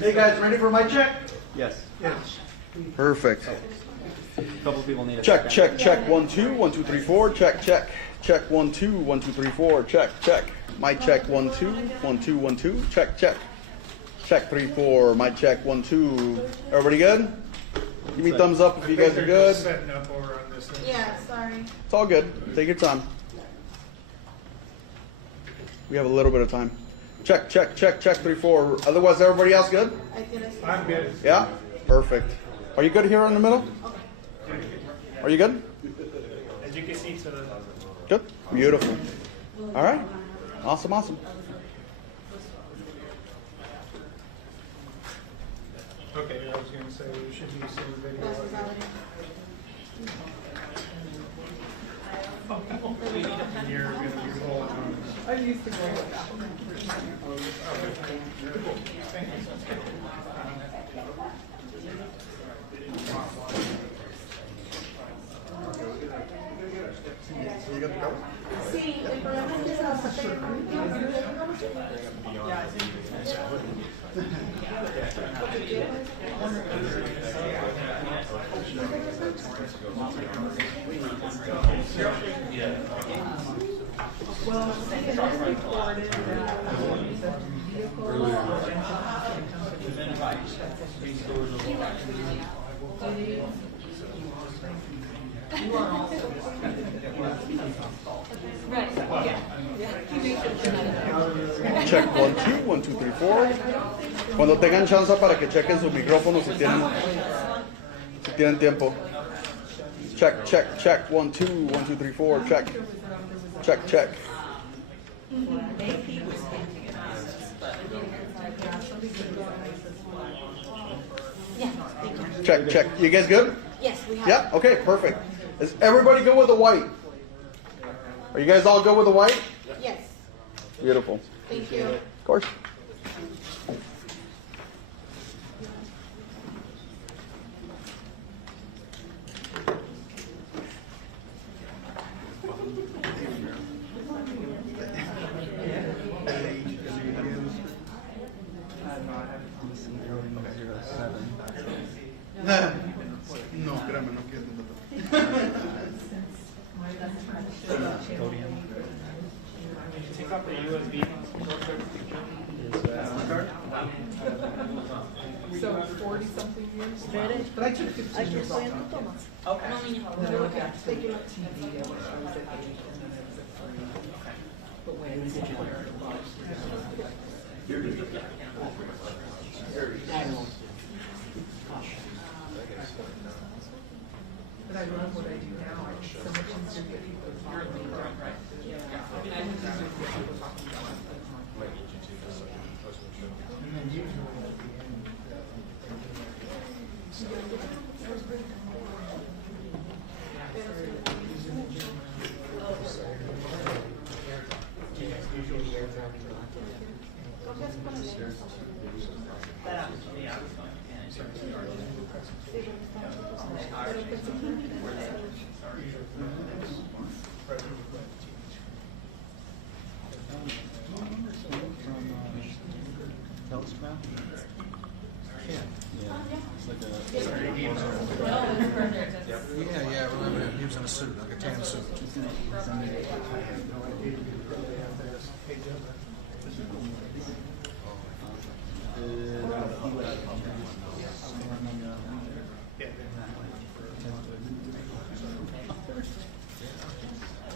Hey guys, ready for my check? Yes. Yes. Perfect. A couple of people need a Check, second. check, check. 1 2 1 2 3 4. Check, check. Check 1 2 1 2 3 4. Check, check. My check 1 2 1 2 1 2. Check, check. Check 3 4. My check 1 2. Everybody good? Give me thumbs up if you guys are good. Setting up over on this thing. Yeah, sorry. It's all good. Take your time. We have a little bit of time. Check, check, check, check 3 4. Otherwise, everybody else good? I did a I'm good. Yeah? Perfect. Are you good here in the middle? Are you good? As you can see to the Good. Beautiful. All right. Awesome, awesome. okay, I was gonna say there should be some video. You're gonna be rolling on this. I used to go with that. Sí, el problema es que se las hace. Well, it is reported that Check 1 2 1 2 3 4. Cuando tengan chance para que chequen sus micrófonos si tienen tiempo. Check, check, check 1 2 1 2 3 4. Check. Check, check. Check, check. You guys good? Yes, we have. Yeah? Okay, perfect. Is everybody good with the white? Are you guys all good with the white? Yes. Beautiful. Thank you. Of course. No, créame, no quiero. Take off the USB. so 40-something years. But I took 15 years off. Then I look at TV, I was at 8, and then it was free. But when it's where it was. But I love what I do now. It's so much easier to get people to talk to me. Yeah. I mean, I think it's easier to get people talking about it. Yeah, I remember him. He was in a suit, like a tan suit.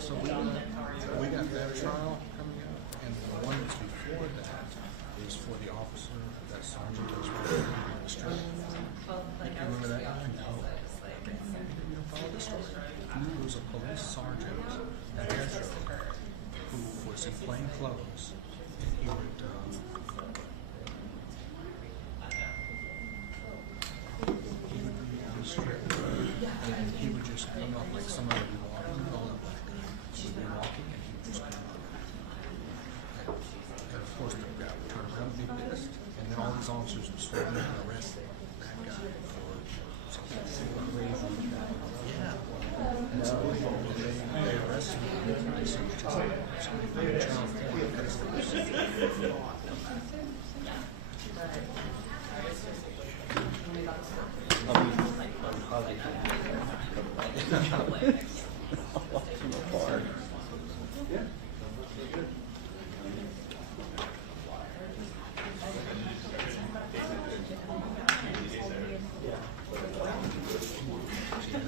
So we got that trial coming up, and the one that's before that is for the officer, that sergeant that was working on the street. You remember that guy? No. You don't follow the story? He was a police sergeant at Airstrip who was in plain clothes, and he would be on the strip, and he would just come up like somebody would be walking, all up like he'd be walking, and he would just come up. And of course, the guy would turn around and be pissed, and then all these officers would swarm in and arrest that guy for something crazy. Yeah. And so they arrested him, and they searched his house.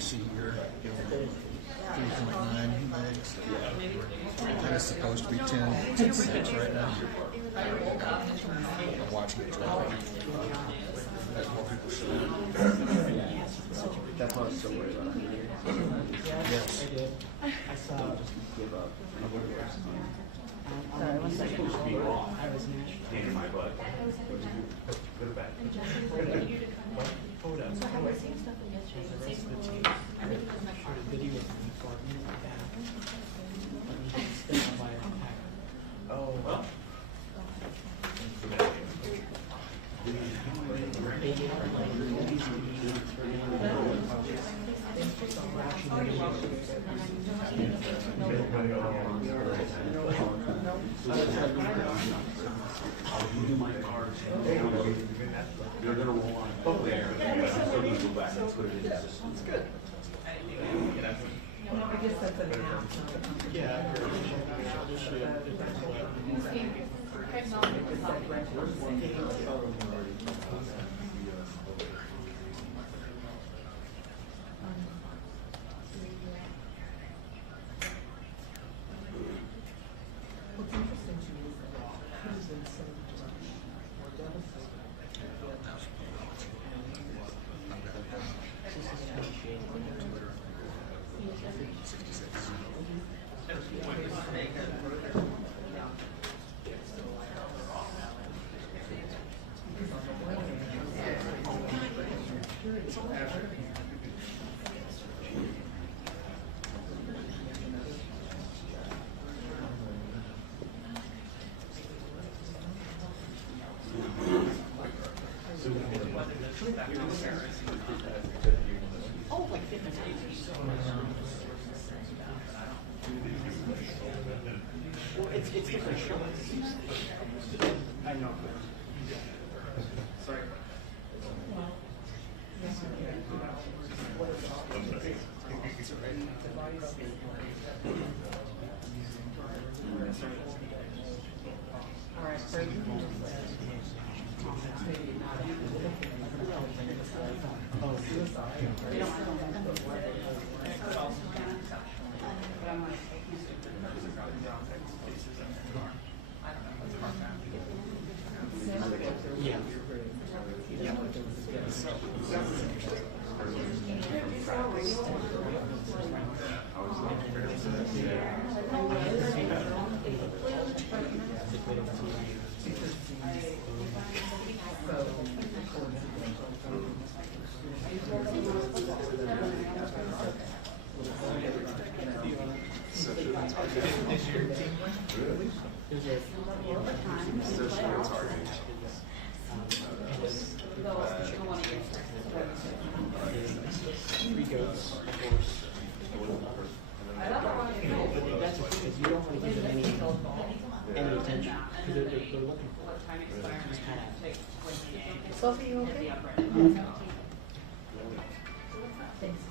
See here, 3.9 legs. That is supposed to be 10. It's at 6 right now. I'm watching it drop. As more people should. That's why I was so worried about it. Yes. I saw just give up. Sorry, 1 second. I was They're gonna roll on. Oh, there. So these go back. That's what it is. It's good. I guess that's an announcement. Yeah. What's interesting to me is that who's been so more devastated. Oh, like 50 Well, it's different shows. I know. Sorry. All right, so oh, suicide. Yeah. Is your team Three goats, of course. That's because you don't want to give them any attention. Because they're looking for it. Just kind of. Sophie, you okay? Thanks.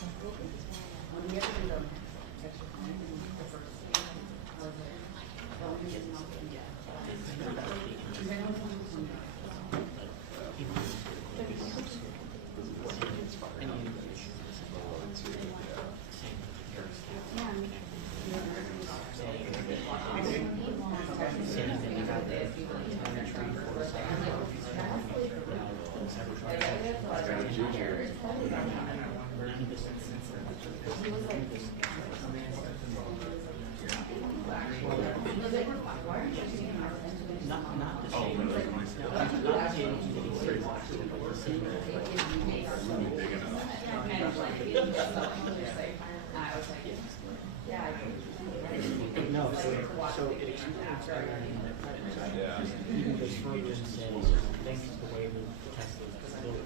Not the same. Not the same. No, so it explains even goes further and says, thanks to the way the Tesla built it.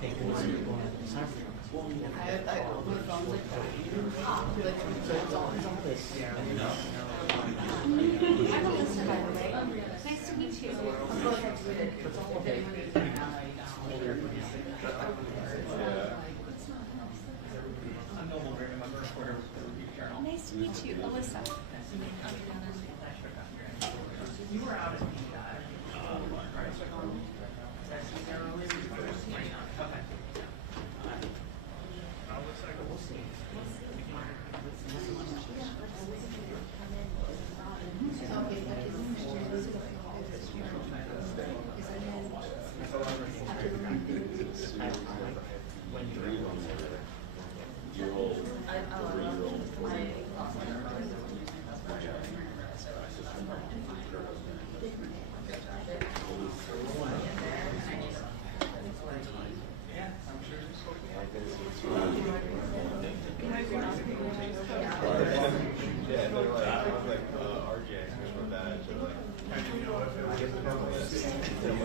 Thank you for going to the Cybertruck. Nice to meet you. Nice to meet you, Alyssa.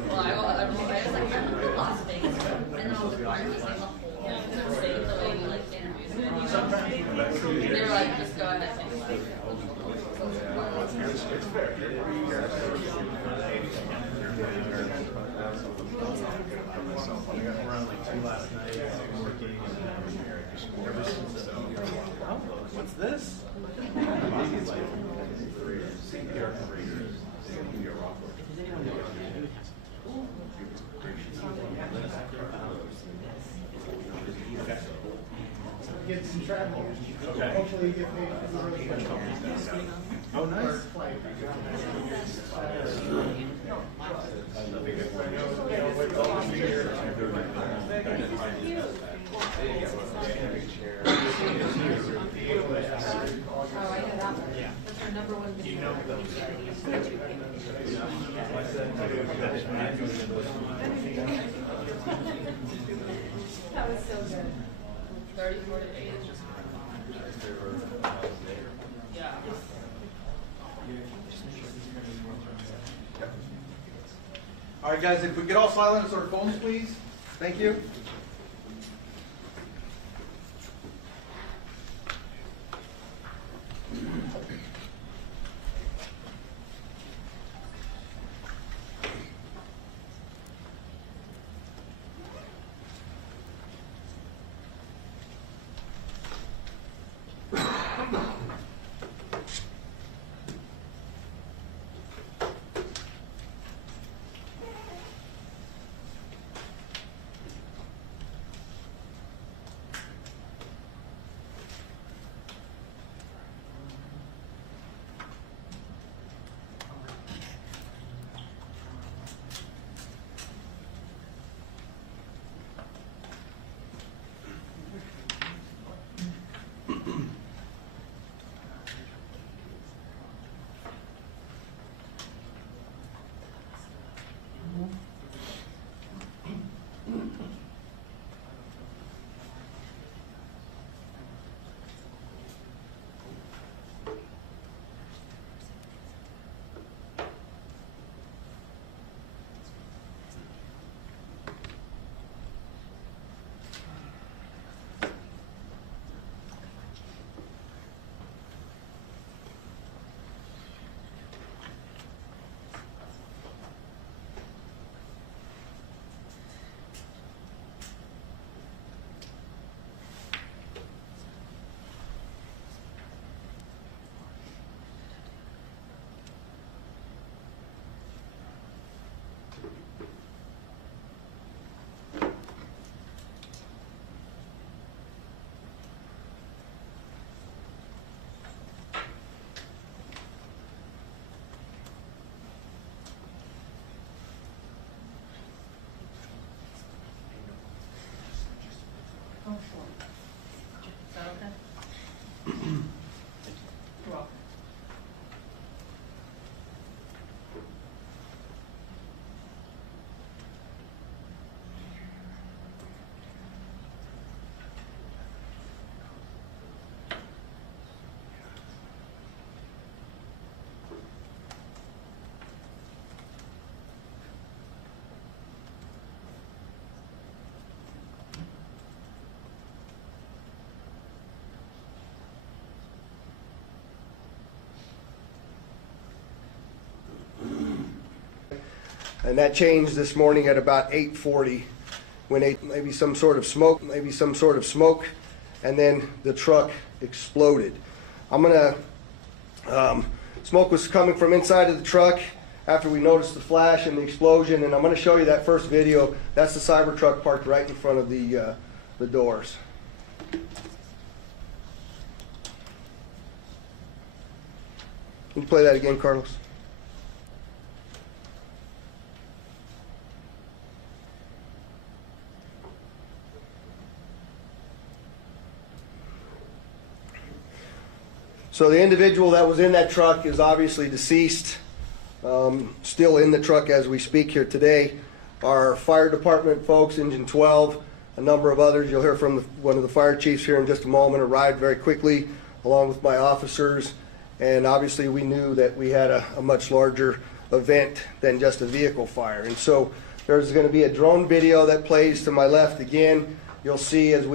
Well, I was like, I'm Las Vegas, and then I was like, why are you saying the whole state the way you like interviews me? They were like, just go ahead and like. It's fair. I got around like 2 last night, working, and ever since then, oh, what's this? It's like CPR operators. CPR operators. Get some travel. Okay. Hopefully you get paid for the really good Oh, nice. That was so good. 34 to 8 is just yeah. All right, guys, if we get all silent on our phones, please. Thank you. Is that okay? You're welcome. And that changed this morning at about 8:40 when maybe some sort of smoke, and then the truck exploded. Smoke was coming from inside of the truck after we noticed the flash and the explosion, and I'm going to show you that first video. That's the Cybertruck parked right in front of the doors. Can you play that again, Carlos? So the individual that was in that truck is obviously deceased, still in the truck as we speak here today. Our fire department folks, Engine 12, a number of others, you'll hear from one of the fire chiefs here in just a moment, arrived very quickly along with my officers. And obviously we knew that we had a much larger event than just a vehicle fire. And so there's going to be a drone video that plays to my left again. You'll see as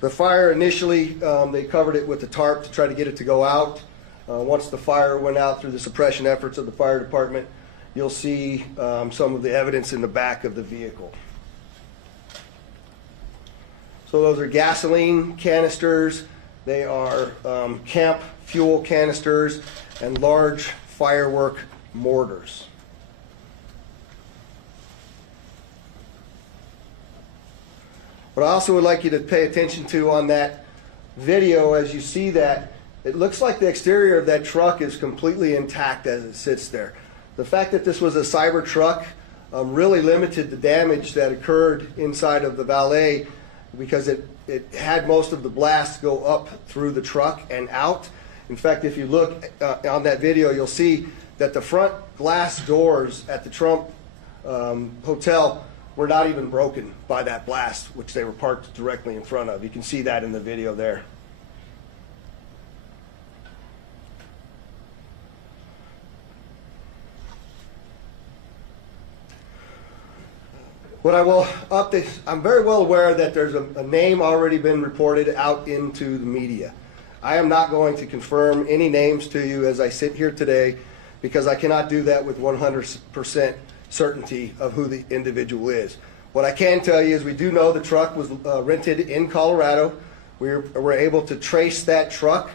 the fire initially, they covered it with the tarp to try to get it to go out. Once the fire went out through the suppression efforts of the fire department, you'll see some of the evidence in the back of the vehicle. So those are gasoline canisters. They are camp fuel canisters and large firework mortars. What I also would like you to pay attention to on that video, as you see that, it looks like the exterior of that truck is completely intact as it sits there. The fact that this was a Cybertruck really limited the damage that occurred inside of the valet, because it had most of the blast go up through the truck and out. In fact, if you look on that video, you'll see that the front glass doors at the Trump Hotel were not even broken by that blast, which they were parked directly in front of. You can see that in the video there. What I will update, I'm very well aware that there's a name already been reported out into the media. I am not going to confirm any names to you as I sit here today, because I cannot do that with 100% certainty of who the individual is. What I can tell you is we do know the truck was rented in Colorado. We were able to trace that truck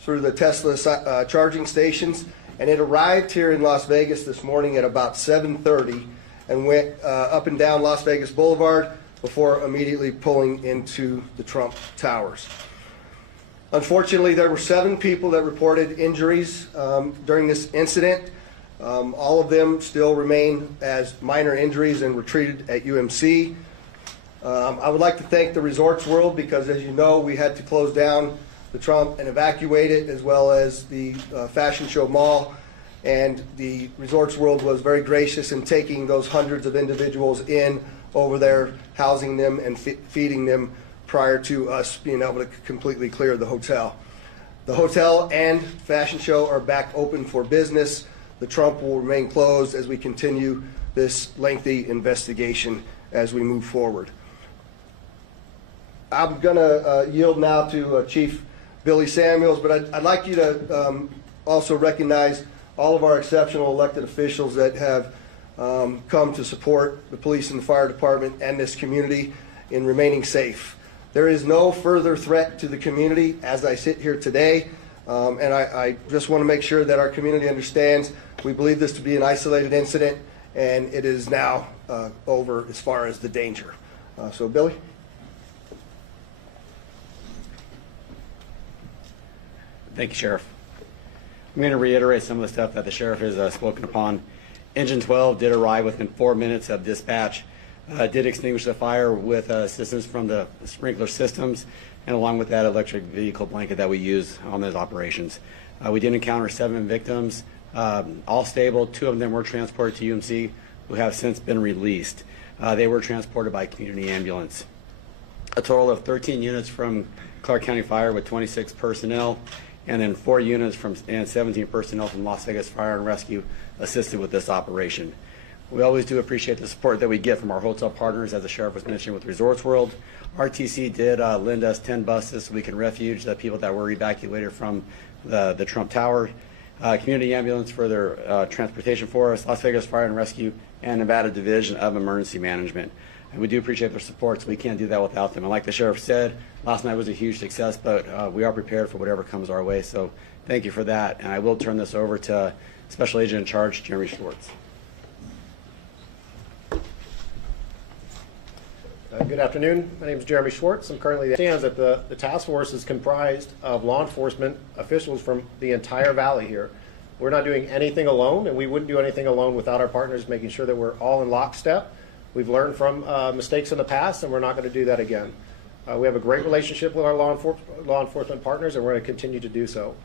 through the Tesla charging stations, and it arrived here in Las Vegas this morning at about 7:30 and went up and down Las Vegas Boulevard before immediately pulling into the Trump Towers. Unfortunately, there were 7 people that reported injuries during this incident. All of them still remain as minor injuries and were treated at UMC. I would like to thank the Resorts World, because as you know, we had to close down the Trump and evacuate it, as well as the Fashion Show Mall. And the Resorts World was very gracious in taking those hundreds of individuals in over there, housing them and feeding them prior to us being able to completely clear the hotel. The hotel and Fashion Show are back open for business. The Trump will remain closed as we continue this lengthy investigation as we move forward. I'm going to yield now to Chief Billy Samuels, but I'd like you to also recognize all of our exceptional elected officials that have come to support the police and the fire department and this community in remaining safe. There is no further threat to the community as I sit here today, and I just want to make sure that our community understands we believe this to be an isolated incident, and it is now over as far as the danger. So, Billy? Thank you, Sheriff. I'm going to reiterate some of the stuff that the Sheriff has spoken upon. Engine 12 did arrive within 4 minutes of dispatch, did extinguish the fire with assistance from the sprinkler systems, and along with that electric vehicle blanket that we use on those operations. We did encounter 7 victims, all stable. 2 of them were transported to UMC, who have since been released. They were transported by community ambulance. A total of 13 units from Clark County Fire with 26 personnel, and then 4 units and 17 personnel from Las Vegas Fire and Rescue assisted with this operation. We always do appreciate the support that we get from our hotel partners, as the Sheriff was mentioning with Resorts World. RTC did lend us 10 buses so we can refuge the people that were evacuated from the Trump Tower. Community Ambulance for their transportation for us, Las Vegas Fire and Rescue, and Nevada Division of Emergency Management. And we do appreciate their support, so we can't do that without them. And like the sheriff said, last night was a huge success, but we are prepared for whatever comes our way. So thank you for that. And I will turn this over to Special Agent in Charge, Jeremy Schwartz. Good afternoon. My name is Jeremy Schwartz. I'm currently stands that the task force is comprised of law enforcement officials from the entire valley here. We're not doing anything alone, and we wouldn't do anything alone without our partners, making sure that we're all in lockstep. We've learned from mistakes in the past, and we're not going to do that again. We have a great relationship with our law enforcement partners, and we're going to continue to do so.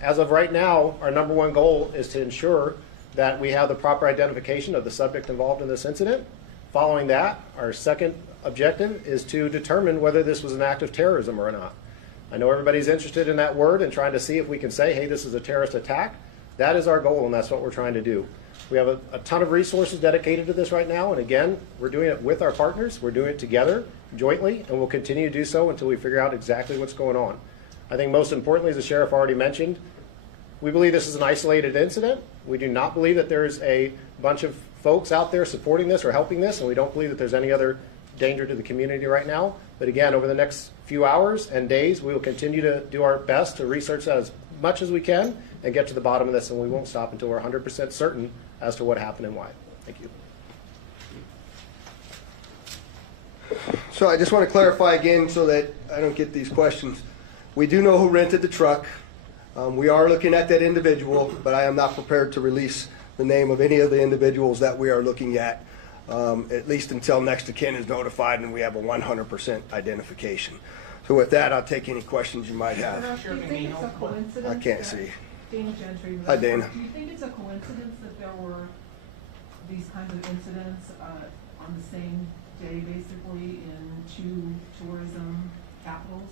As of right now, our number one goal is to ensure that we have the proper identification of the subject involved in this incident. Following that, our second objective is to determine whether this was an act of terrorism or not. I know everybody's interested in that word and trying to see if we can say, hey, this is a terrorist attack. That is our goal, and that's what we're trying to do. We have a ton of resources dedicated to this right now, and again, we're doing it with our partners. We're doing it together, jointly, and we'll continue to do so until we figure out exactly what's going on. I think most importantly, as the sheriff already mentioned, we believe this is an isolated incident. We do not believe that there's a bunch of folks out there supporting this or helping this, and we don't believe that there's any other danger to the community right now. But again, over the next few hours and days, we will continue to do our best to research that as much as we can and get to the bottom of this, and we won't stop until we're 100% certain as to what happened and why. Thank you. So I just want to clarify again so that I don't get these questions. We do know who rented the truck. We are looking at that individual, but I am not prepared to release the name of any of the individuals that we are looking at least until next of kin is notified and we have a 100% identification. So with that, I'll take any questions you might have. Do you think it's a coincidence? I can't see. Dana Gentry. Hi, Dana. Do you think it's a coincidence that there were these kinds of incidents on the same day, basically, in two tourism capitals?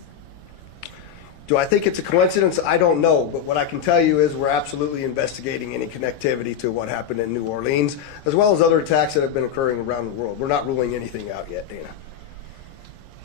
Do I think it's a coincidence? I don't know, but what I can tell you is we're absolutely investigating any connectivity to what happened in New Orleans, as well as other attacks that have been occurring around the world. We're not ruling anything out yet, Dana.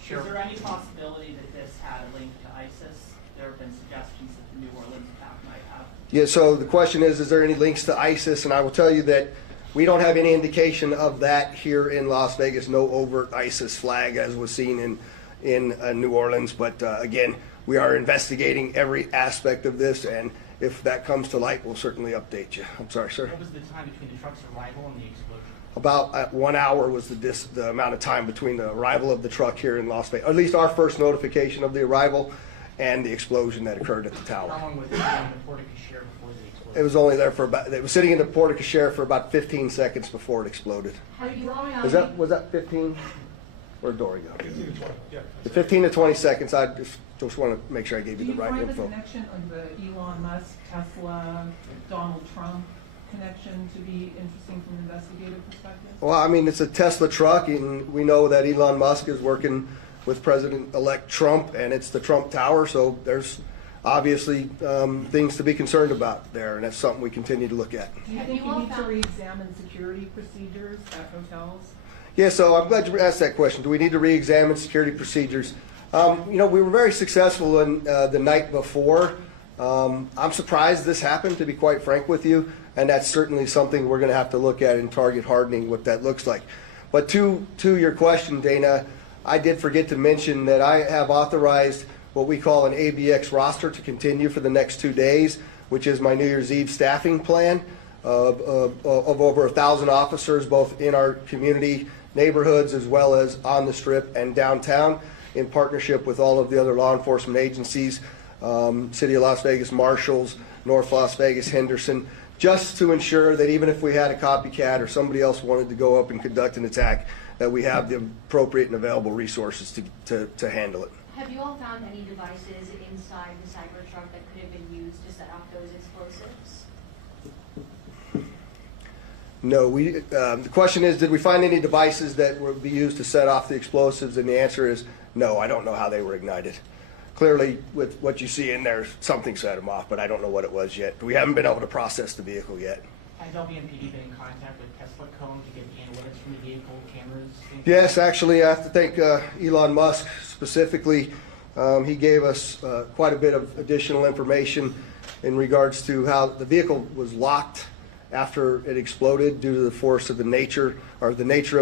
Sure. Is there any possibility that this had a link to ISIS? There have been suggestions that the New Orleans attack might have. Yeah, so the question is there any links to ISIS? And I will tell you that we don't have any indication of that here in Las Vegas, no overt ISIS flag as was seen in New Orleans, but again, we are investigating every aspect of this, and if that comes to light, we'll certainly update you. I'm sorry, sir. What was the time between the truck's arrival and the explosion? About 1 hour was the amount of time between the arrival of the truck here in Las Vegas, at least our first notification of the arrival and the explosion that occurred at the tower. How long was it in the porte-cochere before the explosion? It was only there for about, it was sitting in the porte-cochere for about 15 seconds before it exploded. Was that 15? Where'd Dory go? 15 to 20, yeah. The 15 to 20 seconds, I just want to make sure I gave you the right Do you info. find the connection of the Elon Musk, Tesla, Donald Trump connection to be interesting from an investigative perspective? Well, I mean, it's a Tesla truck, and we know that Elon Musk is working with President-elect Trump, and it's the Trump Tower, so there's obviously things to be concerned about there, and that's something we continue to look at. Do you think you need to re-examine security procedures at hotels? Yeah, so I'm glad you asked that question. Do we need to re-examine security procedures? You know, we were very successful in the night before. I'm surprised this happened, to be quite frank with you, and that's certainly something we're going to have to look at in target hardening, what that looks like. But to your question, Dana, I did forget to mention that I have authorized what we call an ABX roster to continue for the next 2 days, which is my New Year's Eve staffing plan of over 1,000 officers, both in our community neighborhoods as well as on the Strip and downtown, in partnership with all of the other law enforcement agencies, City of Las Vegas Marshals, North Las Vegas, Henderson, just to ensure that even if we had a copycat or somebody else wanted to go up and conduct an attack, that we have the appropriate and available resources to handle it. Have you all found any devices inside the Cybertruck that could have been used to set off those explosives? No, the question is, did we find any devices that would be used to set off the explosives? And the answer is no, I don't know how they were ignited. Clearly, with what you see in there, something set them off, but I don't know what it was yet. We haven't been able to process the vehicle yet. Has LBMPD been in contact with Tesla Cone to get analytics from the vehicle, cameras? Yes, actually, I have to thank Elon Musk specifically. He gave us quite a bit of additional information in regards to how the vehicle was locked after it exploded due to the force of the nature of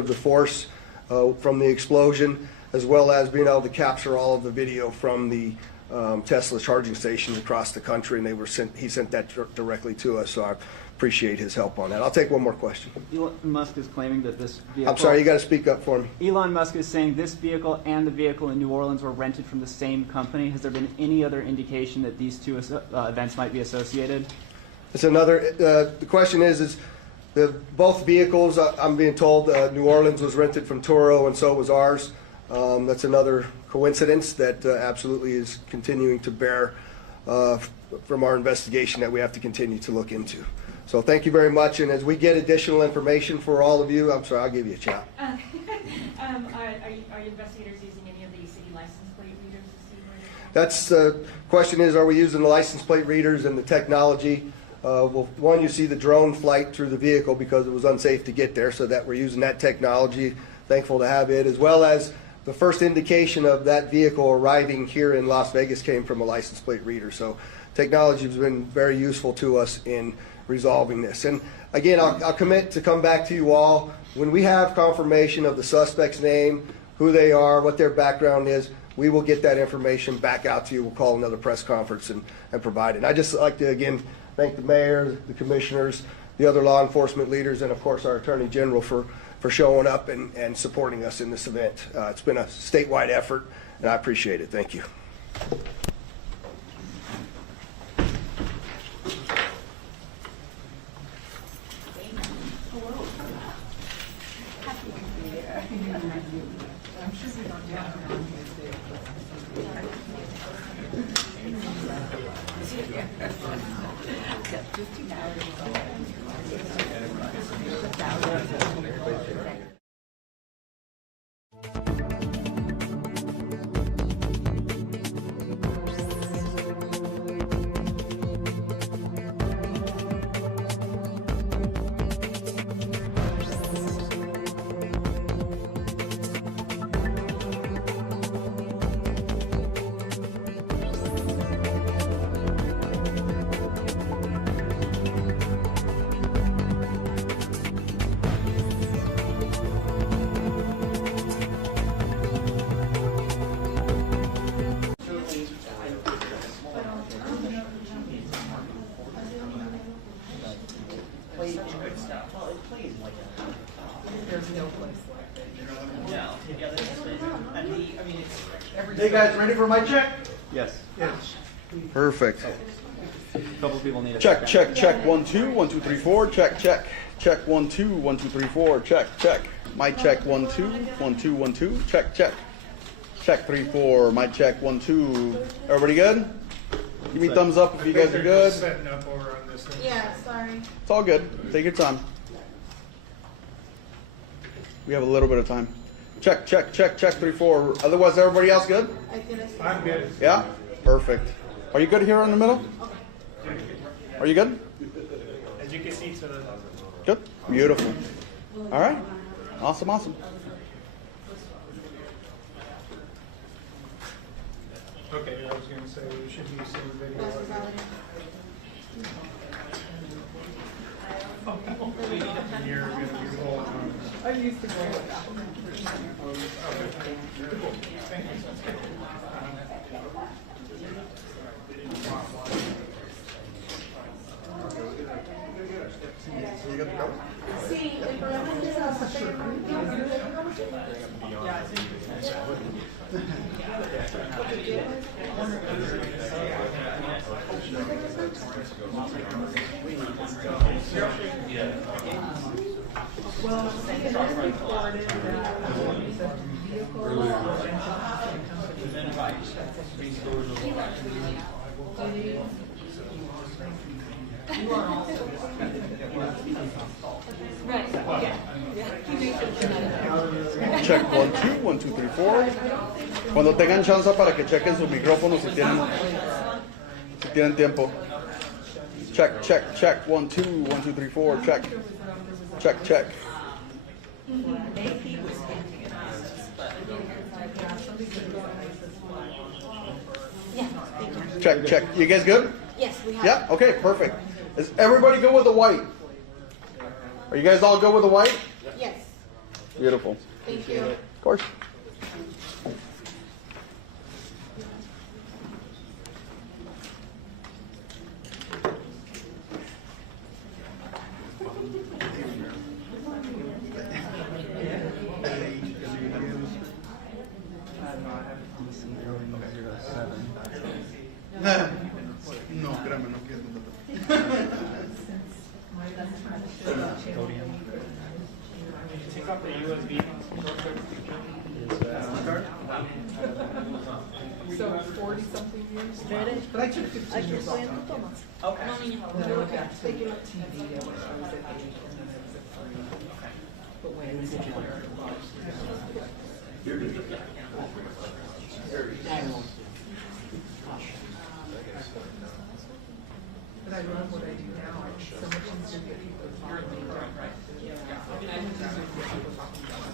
the force from the explosion, as well as being able to capture all of the video from the Tesla charging stations across the country, and he sent that directly to us. So I appreciate his help on that. I'll take one more question. Elon Musk is claiming that this vehicle... I'm sorry, you got to speak up for me. Elon Musk is saying this vehicle and the vehicle in New Orleans were rented from the same company. Has there been any other indication that these two events might be associated? It's another. The question is both vehicles? I'm being told New Orleans was rented from Turo, and so was ours. That's another coincidence that absolutely is continuing to bear from our investigation that we have to continue to look into. So thank you very much, and as we get additional information for all of you, I'm sorry, I'll give you a chat. Are investigators using any of the city license plate readers to see where they're That's the question is, are we using the license plate readers and the technology? Well, one, you see the drone flight through the vehicle because it was unsafe to get there, so that we're using that technology. Thankful to have it, as well as the first indication of that vehicle arriving here in Las Vegas came from a license plate reader. So technology has been very useful to us in resolving this. And again, I'll commit to come back to you all when we have confirmation of the suspect's name, who they are, what their background is. We will get that information back out to you. We'll call another press conference and provide it. And I'd just like to again thank the mayor, the commissioners, the other law enforcement leaders, and of course our attorney general for showing up and supporting us in this event. It's been a statewide effort, and I appreciate it. Thank you. Hey guys, ready for my check? Yes. Yes. Perfect. A couple people need a Check, check, check. 1 2 1 2 3 4. Check, check. Check 1 2 1 2 3 4. Check, check. My check 1 2 1 2 1 2. Check, check. Check 3 4. My check 1 2. Everybody good? Give me thumbs up if you guys are good. Setting up over on this end. Yeah, sorry. It's all good. Take your time. We have a little bit of time. Check, check, check, check 3 4. Otherwise, everybody else good? I'm good. Yeah? Perfect. Are you good here in the middle? Are you good? As you can see to the... Good. Beautiful. All right. Awesome, awesome. Okay, I was going to say we should be seeing video. You're going to be rolling on. I used to go with that. Sí, el problema es que se las Well, it is recorded You are also. Check 1 2 1 2 3 4. Cuando tengan chance para que chequen sus micrófonos si tienen tiempo. Check, check, check 1 2 1 2 3 4. Check. Check, check. Check, check. You guys good? Yes. Yeah, okay, perfect. Is everybody good with the white? Are you guys all good with the white? Yes. Beautiful. Thank you. Of course. No, créame, no quiero. Take off the USB. So 40-something years? But I took 15 years off. Okay. And then I look at taking up TV, I was at 8, and then I was at 3. But when did you wear it? But I love what I do now. It's so much easier to get people to talk to me. Yeah. I mean, I think it's easier to get people talking about it.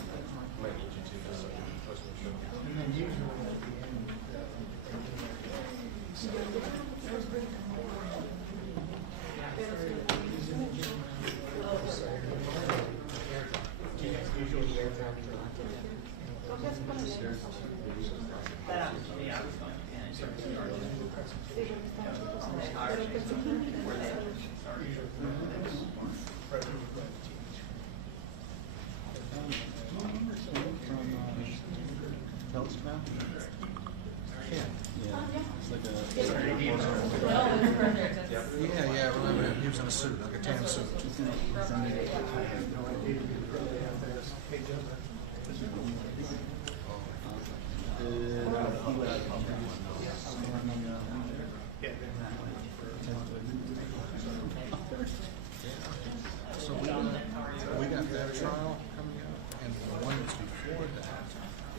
Yeah, I remember him. He was in a suit, like a tan suit. So we got that trial coming up, and the one that's before that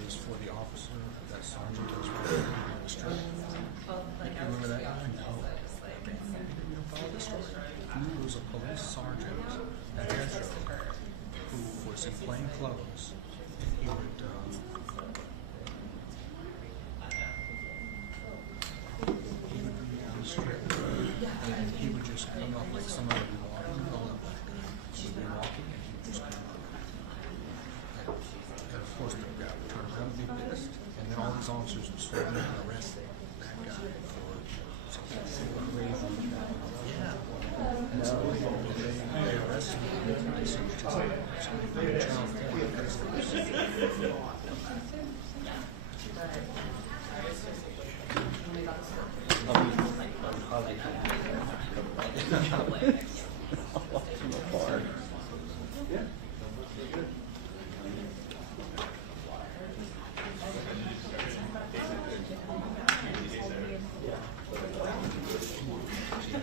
is for the officer, that sergeant that was working on the street. You remember that guy? No. You don't follow the story? He was a police sergeant at air show who was in plain clothes, and he would be on the strip, and he would just come up like somebody would be walking, call him back. He'd be walking, and he would just come up. And of course, the guy would turn around and be pissed, and then all these officers would swarm in and arrest that guy for something crazy. Yeah. And so they arrested him, and they sent him to jail. So he put in jail for 4 years.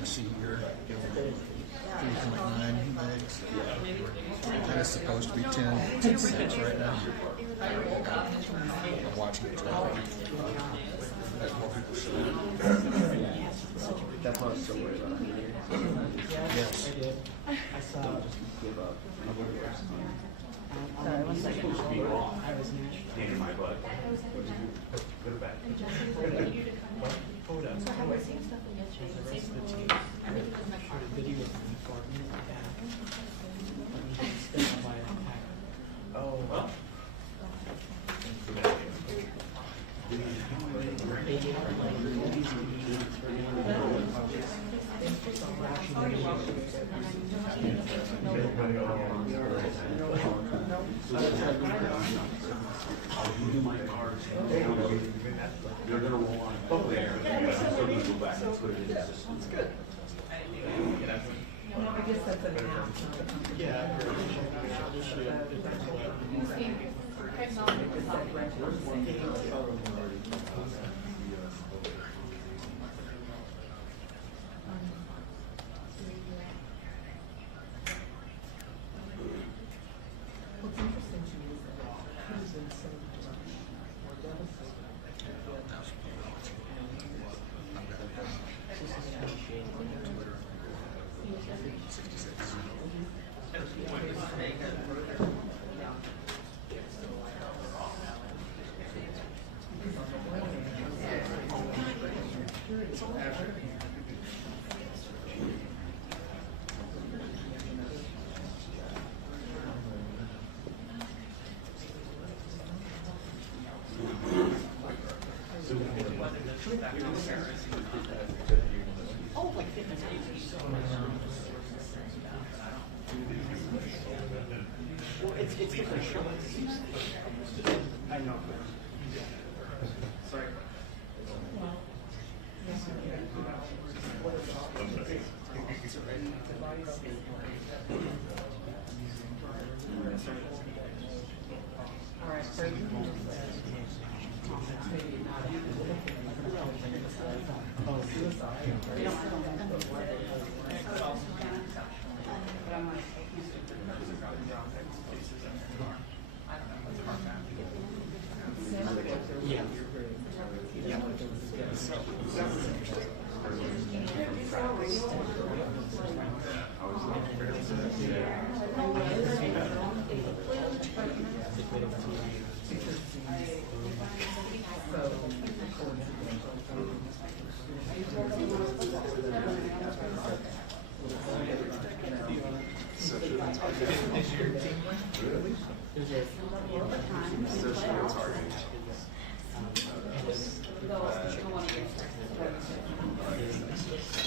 See here, 3.9 legs. That is supposed to be 10.6 right now. I'm watching it drop. As more people show it. That's what I was so worried about. Yes. I did. I saw just give up. Sorry, 1 second. I was in my butt. Go back. So how was seeing stuff in yesterday? Everything was my car. Video for me. Oh, well. They're going to roll on up there, and so they'll go back. That's what it is. That's good. I guess that's an announcement. Yeah. What's interesting to me is that it has been so much more devastating. Oh, like 50 pages. Well, it's different shorts. I know. Sorry. All right, so you can just maybe not. Oh, suicide. Yeah.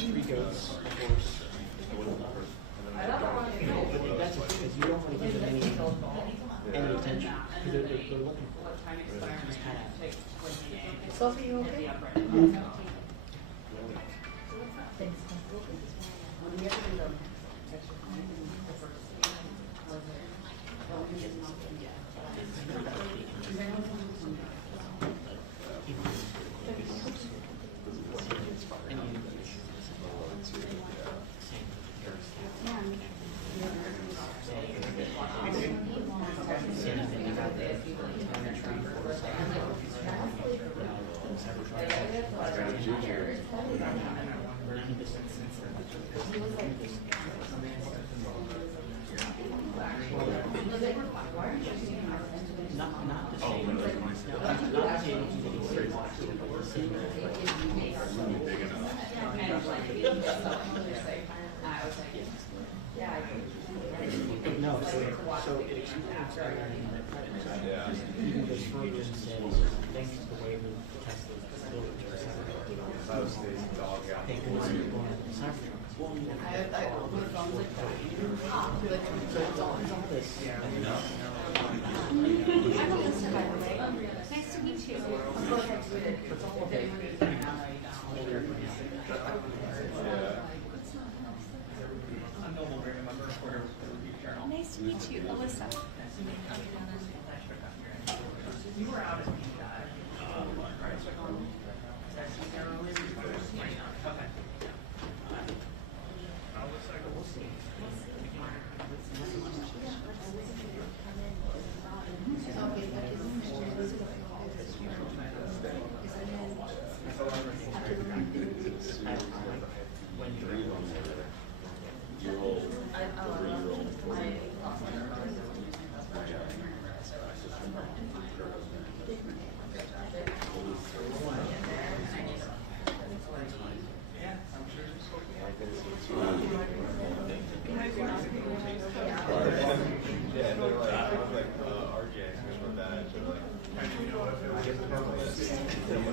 Three goats, of course. That's the thing, is you don't want to give them any attention. Because they're looking for it. Just kind of. Sophie, you okay? No, so it excludes even goes further and says, thanks to the way the Tesla Cybertruck, they can see going to the Cybertruck. So it's all this. I'm Alyssa, by the way. Nice to meet you. Nice to meet you, Alyssa. You were out at the okay.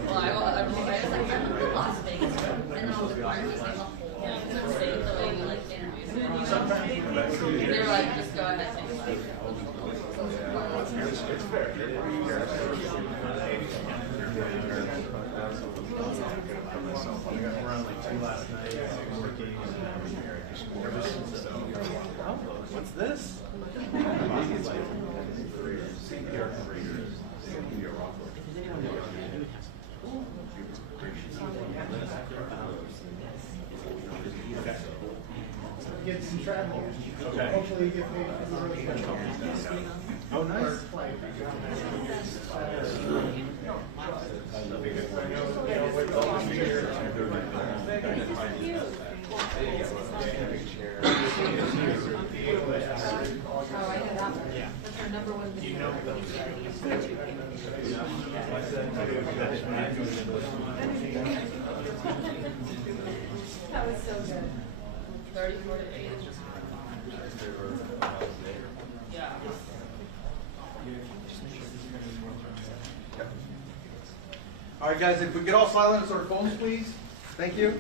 Well, I was like, I'm in Las Vegas, and then I was required to like a whole thing the way we like interviewed me. They were like, just go ahead and like. It's fair. I got around like 2 last night, working and ever since oh, what's this? It's like CPR creators. Get some travel. Okay. Hopefully you get paid for the really good. Oh, nice. That was so good. 34 to 8. Yeah. All right, guys, if we get all silent on our phones, please. Thank you.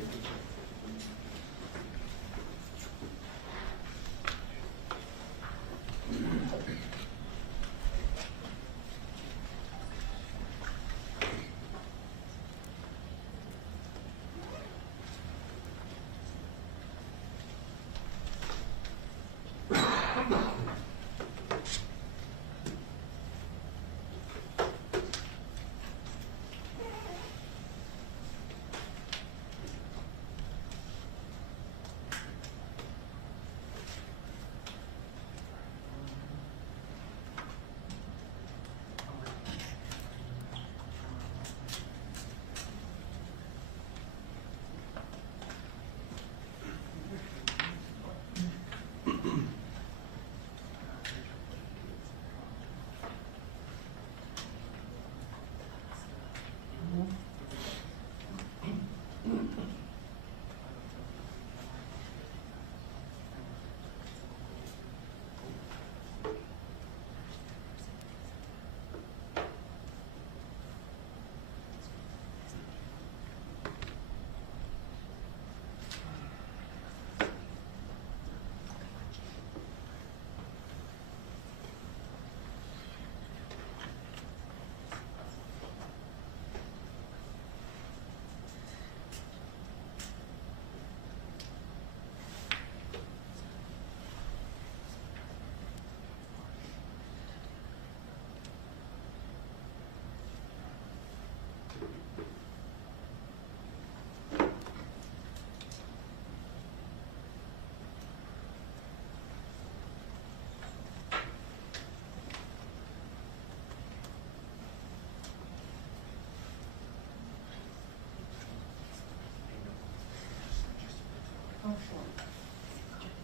Oh, sure.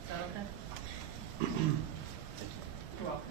Is that okay? You're welcome.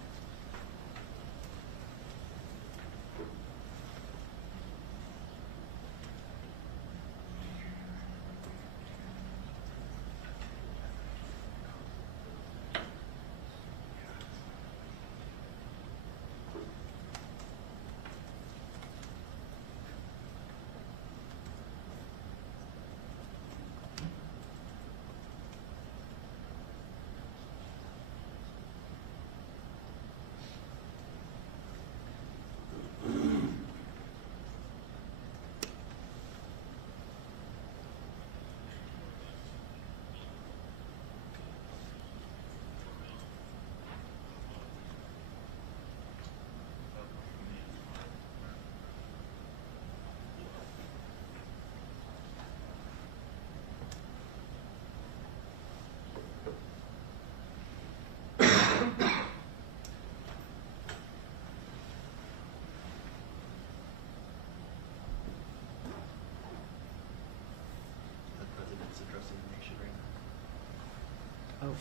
Oh.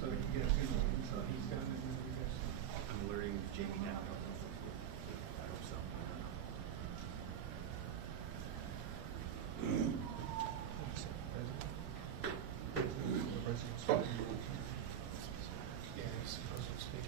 So you get, so he's got it, and you guys. I'm alerting Jamie now. I hope so. Yeah, he's supposed to speak.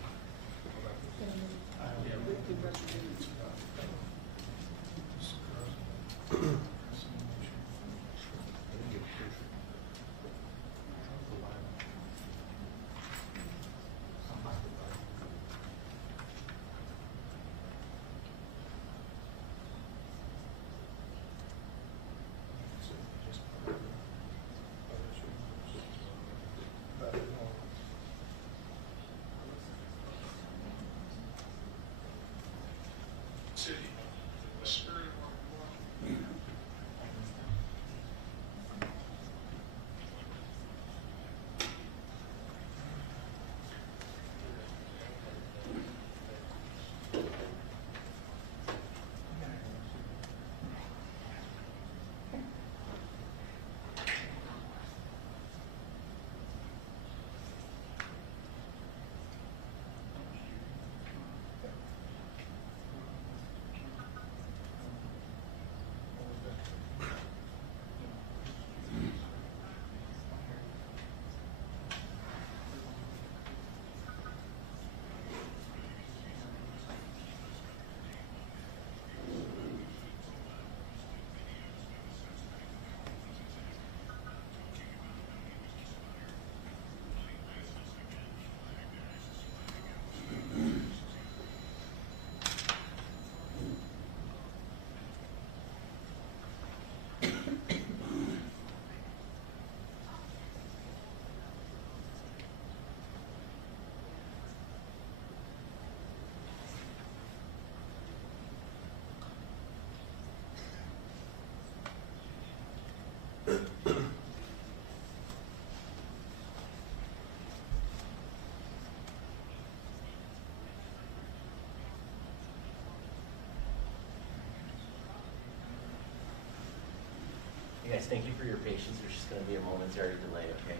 guys, thank you for your patience. There's just going to be a momentary delay, okay?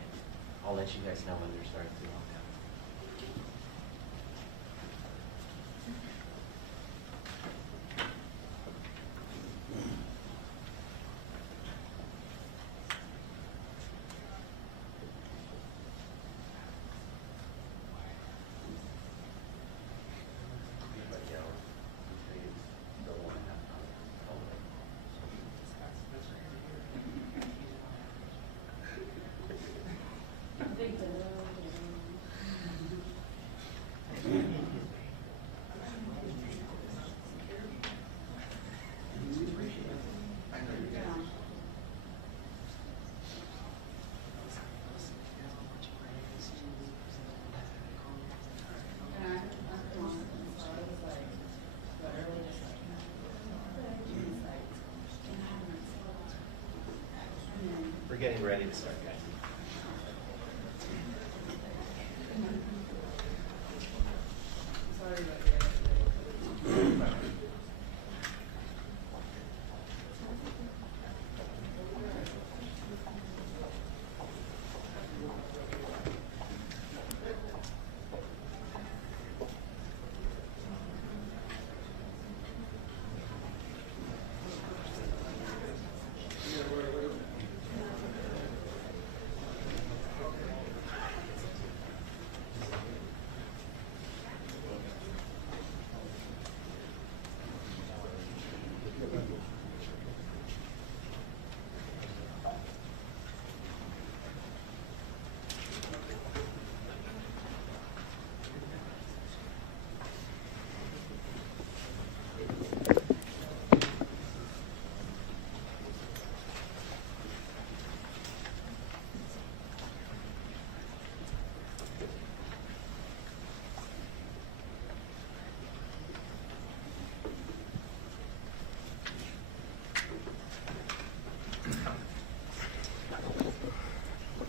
I'll let you guys know when they're starting to lock down. We're getting ready to start, guys.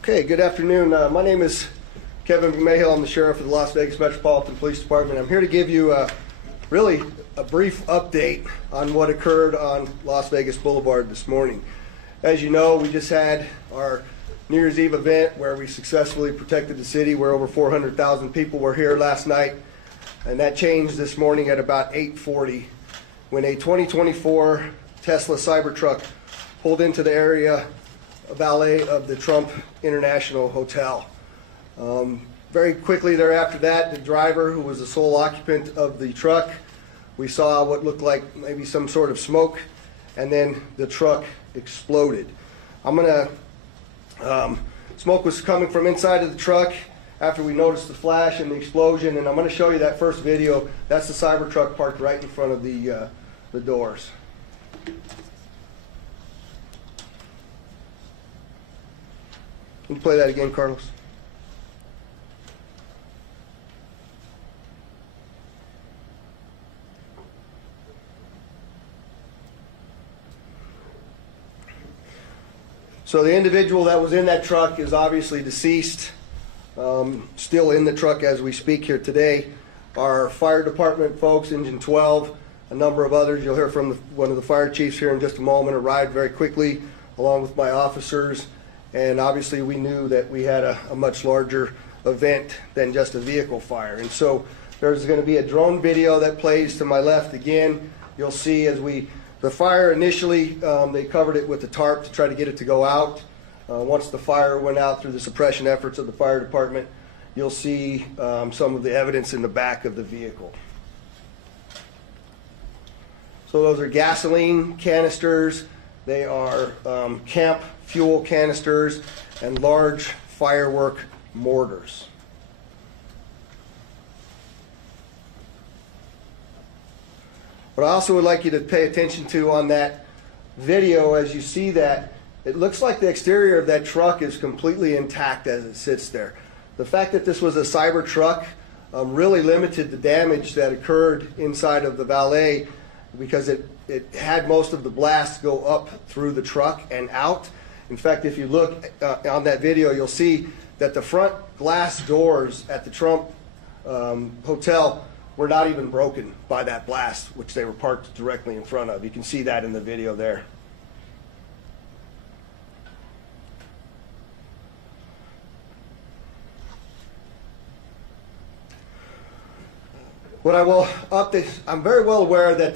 Okay, good afternoon. My name is Kevin McMahill. I'm the sheriff of the Las Vegas Metropolitan Police Department. I'm here to give you really a brief update on what occurred on Las Vegas Boulevard this morning. As you know, we just had our New Year's Eve event where we successfully protected the city, where over 400,000 people were here last night. And that changed this morning at about 8:40 when a 2024 Tesla Cybertruck pulled into the area valet of the Trump International Hotel. Very quickly thereafter that, the driver, who was the sole occupant of the truck, we saw what looked like maybe some sort of smoke, and then the truck exploded. Smoke was coming from inside of the truck after we noticed the flash and the explosion, and I'm going to show you that first video. That's the Cybertruck parked right in front of the doors. Can you play that again, Carlos? So the individual that was in that truck is obviously deceased, still in the truck as we speak here today. Our fire department folks, Engine 12, a number of others, you'll hear from one of the fire chiefs here in just a moment, arrived very quickly along with my officers. And obviously we knew that we had a much larger event than just a vehicle fire. And so there's going to be a drone video that plays to my left again. You'll see as the fire initially, they covered it with the tarp to try to get it to go out. Once the fire went out through the suppression efforts of the fire department, you'll see some of the evidence in the back of the vehicle. So those are gasoline canisters. They are camp fuel canisters and large firework mortars. What I also would like you to pay attention to on that video, as you see that, it looks like the exterior of that truck is completely intact as it sits there. The fact that this was a Cybertruck really limited the damage that occurred inside of the valet, because it had most of the blasts go up through the truck and out. In fact, if you look on that video, you'll see that the front glass doors at the Trump Hotel were not even broken by that blast, which they were parked directly in front of. You can see that in the video there. What I will update, I'm very well aware that